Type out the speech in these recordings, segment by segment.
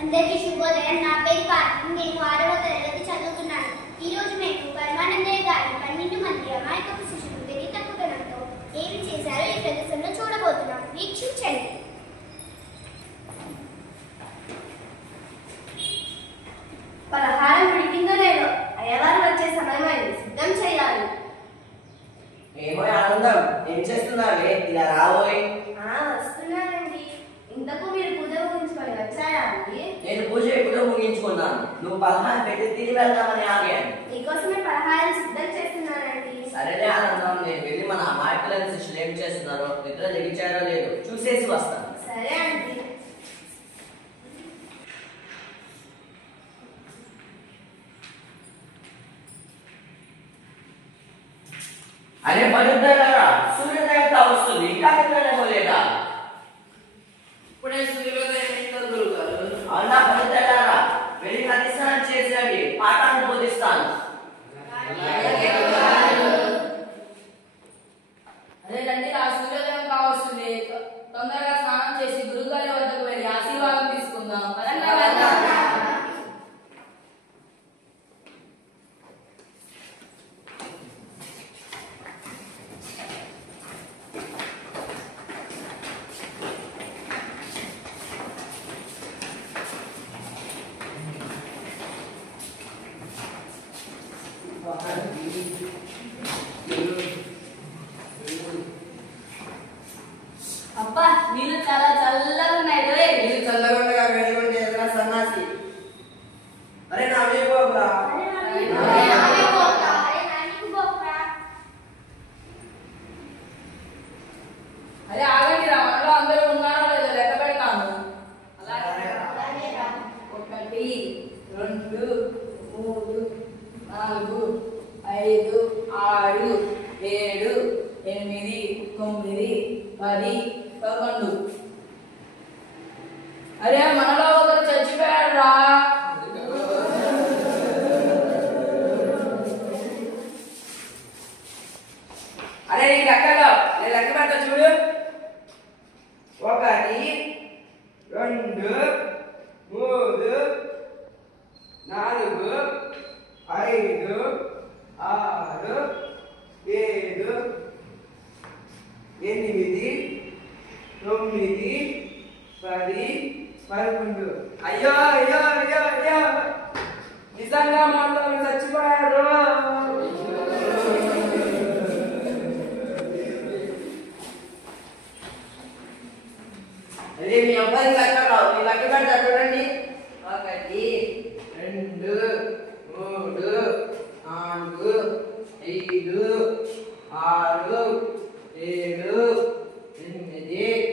అందరికీ శుభోదయం. నా పేరు కార్తీక్. నేను 6వ తరగతి చదువుతున్నాను. ఈ రోజు మేము పరమానందయ్య గారి 12 మంది అమాయకపు శిశువులు తెలివి తక్కువతనంతో ఏమి చేశారో ఈ ప్రదర్శనలో చూడబోతున్నాం. వీక్షించండి. పలహారం ఉడికిందో లేదో, అయ్యవారు వచ్చే సమయమైంది, సిద్ధం చేయాలి. ఏమో ఆనందం, ఏం చేస్తున్నావే? ఇలా రాబోయ్. వస్తున్నానండి. ఇంతకు మీరు పూజ ముగించుకొని వచ్చారా అండి? నేను పూజ ఎప్పుడో ముగించుకున్నాను. నువ్వు పలహారం పెట్టి తిరిగి వెళ్దామని ఆగాను. మీకోసమే పలహారం సిద్ధం చేస్తున్నానండి. సరేలే ఆనందం, నేను వెళ్ళి మన అమాయకులైన శిష్యులు ఏం చేస్తున్నారో, నిద్ర దిగిచారో లేదో చూసేసి వస్తాను. సరే అండి. అరే పడుతారా, సూర్యోదయం వస్తుంది, ఇంకా నిద్రలేదా? ఇప్పుడే సూర్యోదయం గురుగారు. అవునా పడుతారా? వెళ్ళి నది స్నానం చేసేయండి, పాఠాన్ని బోధిస్తాను. అదే రండి, ఆ సూర్యోదయం కావస్తుంది. తొందరగా స్నానం చేసి గురుగారి వద్దకు వెళ్ళి ఆశీర్వాదం తీసుకుందాం. అబ్బా, నీళ్ళు చాలా చల్లగా ఉన్నాయి. నీళ్ళు చల్లగా ఉండగా వేడుకుంటే ఎదురా సన్నాసి. అరే నా వేయబోకురా. అరే ఆగండి రా, మనలో అందరూ ఉన్నారో లేదో లెక్క పెడతాను. 1 2 3 4 5 6 7 8 9 10 11. అరే మనలో ఒకరు చచ్చిపోయాడు రా. అరే నీకు లెక్కలో నేను లెక్క పెడతా చూడు. 1 2 3 4 5 6 7 8 9 10 11. అయ్యో అయ్యో అయ్యో అయ్యో, నిజంగా మాత్రం చచ్చిపోయారు. అదే మీ అబ్బాయి లెక్క రావు, మీ లెక్క పెడతా చూడండి. 1 2 3 4 5 6 7 8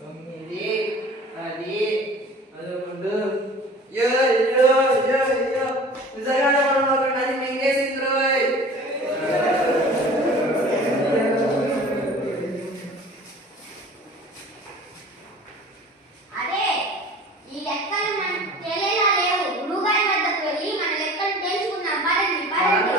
9 10 11. యో యో యో యో, నిజంగానే మనం ఒక నది మింగేసింది రోయ్. అదే ఈ లెక్కలు మనకు తెలియలా లేవు. గురువుగారి వద్దకు వెళ్ళి మన లెక్కలు తెలుసుకుందాం. పదండి పదండి.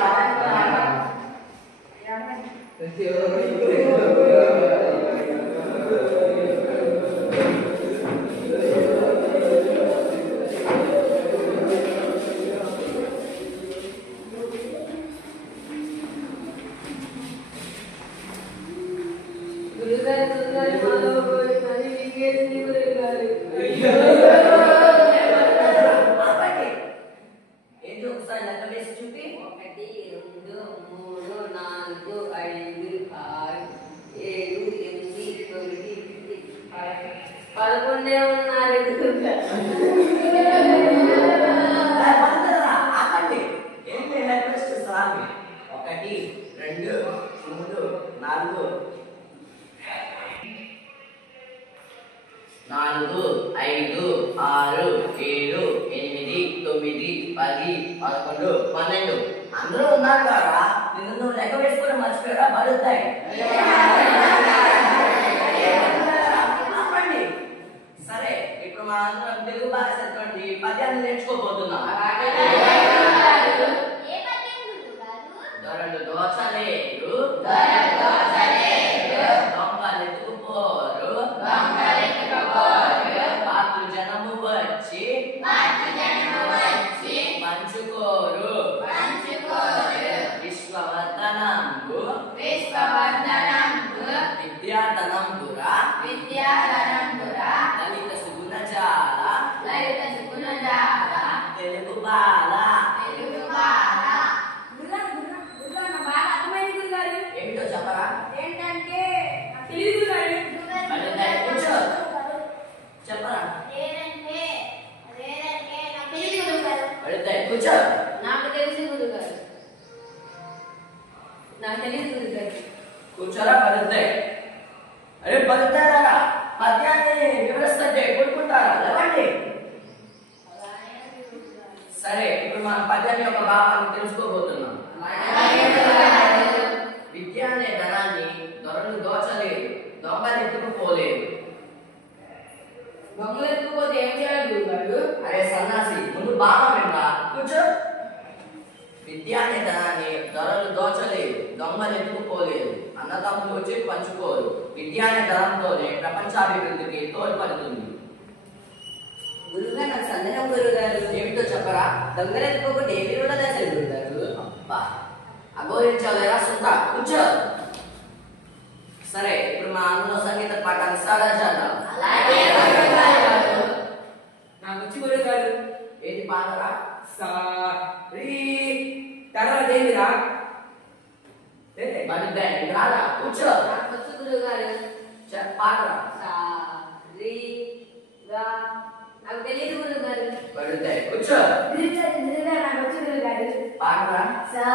ఏంటి ఒకసారి లెక్క వేసి చూపి. 1 2 3 4 5 6 7 8 9 10 11 ఉన్నారు. ఆపండి, ఏంటి లెక్క వేసి చూస్తారా? 1 2 3 4 5 6 7 8 9 10 11 12. అందరూ ఉన్నారు కదా, నిన్ను నువ్వు లెక్క వేసుకుని మర్చిపోయారా? పడుతాయి. ఆపండి. సరే, ఇప్పుడు మన అందరం తెలుగు భాష పద్యాన్ని నేర్చుకోబోతున్నాం. ఏ పద్యం గురువుగారు? దొరలు దోచలేరు, దొంగలెత్తుకుపోరు, పాత్రు జనము వచ్చి వచ్చి పంచుకోరు విశ్వవర్ధనంబు విద్యాధనంబురా లలిత సుగుణజాల తెలుగు బాల ఏమిటో చెప్పరా? ఏంటంటే తెలియదు గురుగారు. అడుగుతాయి, కూర్చో. చెప్పరా? అడుగుతాయి, కూర్చో. నాకు తెలుసు గురుగారు. నాకు తెలియదు గురుగారు. కూర్చోరా పడుతాయి. అరే పడుతారా? పద్యాన్ని వివరిస్తుంటే కొట్టుకుంటారా? లేవండి. సరే, ఇప్పుడు మనం పద్యాన్ని యొక్క భావాన్ని తెలుసుకోబోతున్నాం. విద్య అనే ధనాన్ని దొరలు దోచలేదు, దొంగలు ఎత్తుకుపోలేదు. దొంగలు ఎత్తుకుపోతే ఏం చేయాలి గురుగారు? అరే సన్నాసి, ముందు భావం ఏంటా? కూర్చో. విద్య అనే ధనాన్ని దొరలు దోచలేదు, దొంగలు ఎత్తుకుపోలేదు, అన్నదమ్ములు వచ్చి పంచుకోరు. విద్య అనే ధనంతోనే ప్రపంచాభివృద్ధికి తోడ్పడుతుంది. గురుగారు నాకు సందేహం గురుగారు. ఏమిటో చెప్పరా? దొంగలు ఎత్తుకోకుండా ఏమి ఉండదు అసలు గురుగారు. అబ్బా, అఘోరించాలేరా సుంతా. కూర్చో. సరే, ఇప్పుడు మా అందులో సంగీత పాఠాన్ని సాధన చేద్దాం. నాకు వచ్చి గురుగారు. ఏది పాడరా? సా రీ తర్వాత ఏమిరా? మరి రాదా? కూర్చో. నాకు వచ్చి గురుగారు. పాడరా? సా రీ గా నాకు తెలియదు గురుగారు. పడుతాయి. కూర్చో. గురుగారు నాకు వచ్చి గురుగారు. పాడరా? సా